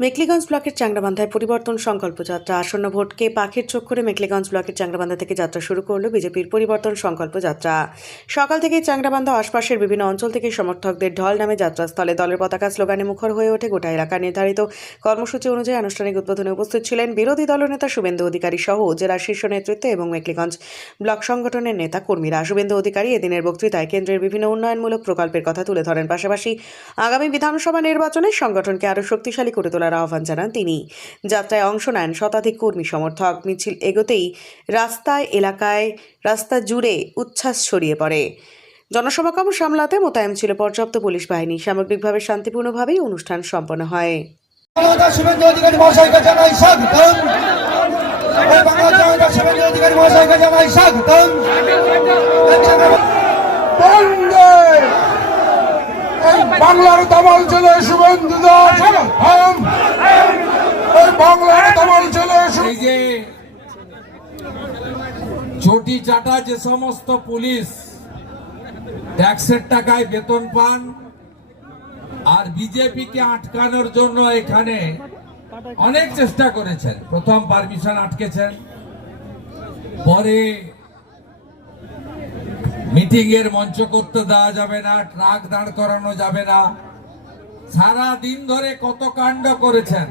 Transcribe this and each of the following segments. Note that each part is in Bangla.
মেকলিগঞ্জ ব্লকের চাংরাবান্ধায় পরিবর্তন সংকল্প যাত্রা। আসন্ন ভোটকে পাখির চোখ করে মেকলিগঞ্জ ব্লকের চাংরাবান্ধা থেকে যাত্রা শুরু করল বিজেপির পরিবর্তন সংকল্প যাত্রা। সকাল থেকেই চাংরাবান্ধা আশপাশের বিভিন্ন অঞ্চল থেকে সমর্থকদের ঢল নামে যাত্রাস্থলে দলের পতাকা স্লোগানে মুখর হয়ে ওঠে গোটা এলাকার নির্ধারিত কর্মসূচি অনুযায়ী আনুষ্ঠানিক উদ্বোধনে উপস্থিত ছিলেন বিরোধী দলনেতা শুভেন্দু অধিকারী সহ জেলার শীর্ষ নেতৃত্ব এবং মেকলিগঞ্জ ব্লক সংগঠনের নেতা কর্মীরা। শুভেন্দু অধিকারী এদিনের বক্তৃতায় কেন্দ্রের বিভিন্ন উন্নয়নমূলক প্রকল্পের কথা তুলে ধরেন। পাশাপাশি আগামী বিধানসভা নির্বাচনে সংগঠনকে আরও শক্তিশালী করে তোলার আহ্বান জানান তিনি। যাত্রায় অংশ নেন শতাধিক কর্মী সমর্থক। মিছিল এগোতেই রাস্তায় এলাকায় রাস্তা জুড়ে উচ্ছ্বাস ছড়িয়ে পড়ে। জনসমাগম সামলাতে মোতায়েন ছিল পর্যাপ্ত পুলিশ বাহিনী। সামগ্রিকভাবে শান্তিপূর্ণভাবেই অনুষ্ঠান সম্পন্ন হয়। বাংলাদেশ শুভেন্দু অধিকারী মহাশয়কে জানাই স্বাগতম এই বাংলা জামায়াতের শুভেন্দু অধিকারী মহাশয়কে জানাই স্বাগতম বন্দে এই বাংলার তামাল ছেলে শুভেন্দু দাস হাম এই বাংলার তামাল ছেলে শু- এই যে চটি চাটা যে সমস্ত পুলিশ ট্যাক্সের টাকায় বেতন পান আর বিজেপিকে আটকানোর জন্য এখানে অনেক চেষ্টা করেছেন। প্রথম পারমিশন আটকেছেন। পরে মিটিং এর মঞ্চ করতে দেওয়া যাবে না, ট্রাক দাঁড় করানো যাবে না। সারা দিন ধরে কত কাণ্ড করেছেন।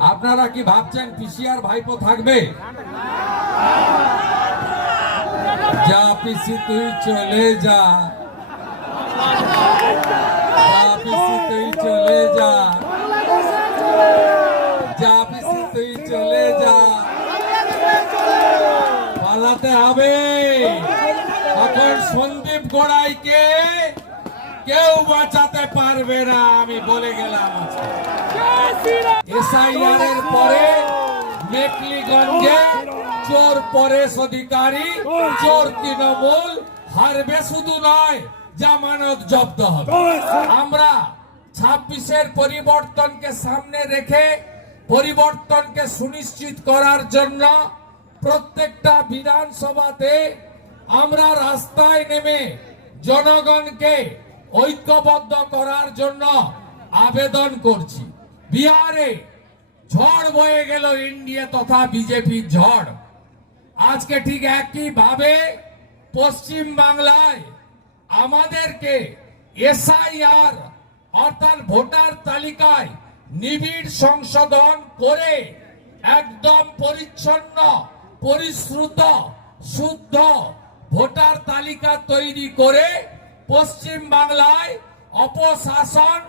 আপনারা কি ভাবছেন পিসিআর ভাইপো থাকবে? যা পিসি তুই চলে যা। চলে যা। যা পিসি তুই চলে যা। পালাতে হবে। এখন সন্দীপ গোড়াইকে কেউ বাঁচাতে পারবে না, আমি বলে গেলাম। এসআইআর পরে মেকলিগঞ্জে চোর পরেশ অধিকারী, চোর তৃণমূল হারবে শুধু নয়, জামানত জব্দ হবে। আমরা ছাব্বিশের পরিবর্তনকে সামনে রেখে পরিবর্তনকে সুনিশ্চিত করার জন্য প্রত্যেকটা বিধানসভাতে আমরা রাস্তায় নেমে জনগণকে ঐক্যবদ্ধ করার জন্য আবেদন করছি। বিহারে ঝড় বয়ে গেল ইন্ডিয়া তথা বিজেপি ঝড়। আজকে ঠিক একই ভাবে পশ্চিম বাংলায় আমাদেরকে এসআইআর অর্থাৎ ভোটার তালিকায় নিবিড় সংশোধন করে একদম পরিচ্ছন্ন, পরিশ্রুত, শুদ্ধ ভোটার তালিকা তৈরি করে পশ্চিম বাংলায় অপশাসন,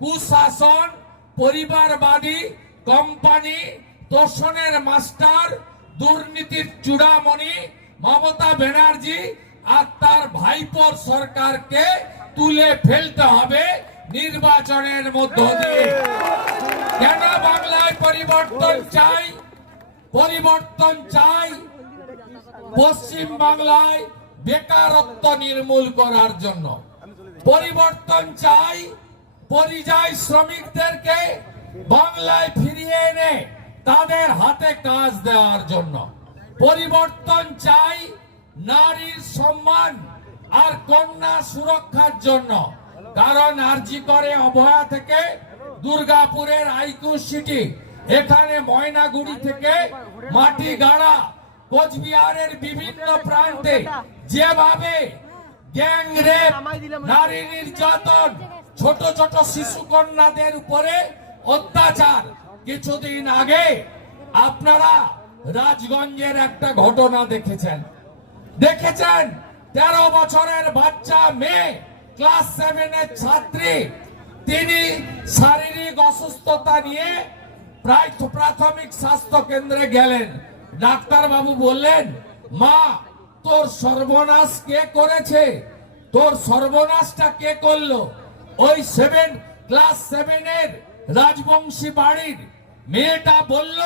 কুশাসন, পরিবারবাদী কোম্পানি, তোষণের মাস্টার, দুর্নীতির চূড়ামণি মমতা ব্যানার্জি আর তার ভাইপোর সরকারকে তুলে ফেলতে হবে নির্বাচনের মধ্য দিয়ে। কেন বাংলায় পরিবর্তন চাই? পরিবর্তন চাই। পশ্চিম বাংলায় বেকারত্ব নির্মূল করার জন্য। পরিবর্তন চাই, পরিযায়ী শ্রমিকদেরকে বাংলায় ফিরিয়ে এনে তাদের হাতে কাজ দেওয়ার জন্য। পরিবর্তন চাই, নারীর সম্মান আর কন্যা সুরক্ষার জন্য। কারণ আরজি করে অভয়া থেকে দুর্গাপুরের আইকু সিটি, এখানে ময়নাগুড়ি থেকে মাটি গাড়া কোচবিহারের বিভিন্ন প্রান্তে যেভাবে গ্যাং নারী নির্যাতন, ছোট ছোট শিশু কন্যাদের উপরে অত্যাচার, কিছুদিন আগে আপনারা রাজগঞ্জের একটা ঘটনা দেখেছেন। দেখেছেন? তেরো বছরের বাচ্চা, মেয়ে, ক্লাস সেভেনের ছাত্রী, তিনি শারীরিক অসুস্থতা নিয়ে প্রায় প্রাথমিক স্বাস্থ্য কেন্দ্রে গেলেন। ডাক্তার বাবু বললেন, মা, তোর সর্বনাশ কে করেছে? তোর সর্বনাশটা কে করল? ওই সেভেন ক্লাস সেভেনের রাজবংশী বাড়ির মেয়েটা বলল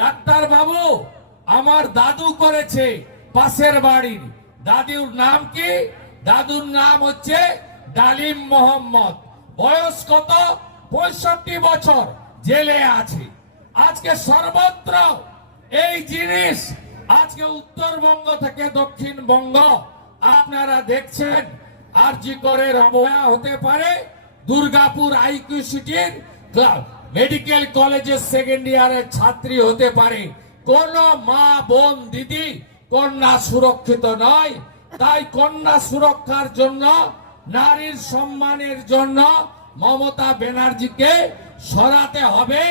ডাক্তার বাবু আমার দাদু করেছে পাশের বাড়ির। দাদুর নাম কি? দাদুর নাম হচ্ছে ডালিম মোহাম্মদ। বয়স কত? পঁয়ষট্টি বছর। জেলে আছে। আজকে সর্বত্র এই জিনিস আজকে উত্তরবঙ্গ থেকে দক্ষিণবঙ্গ, আপনারা দেখছেন আর জি করের অবহেলা হতে পারে দুর্গাপুর আইকিউ সিটির মেডিকেল কলেজের সেকেন্ড ইয়ারের ছাত্রী হতে পারে। কোন মা বোন দিদি কন্যা সুরক্ষিত নয়। তাই কন্যা সুরক্ষার জন্য, নারীর সম্মানের জন্য মমতা ব্যানার্জিকে সরাতে হবে।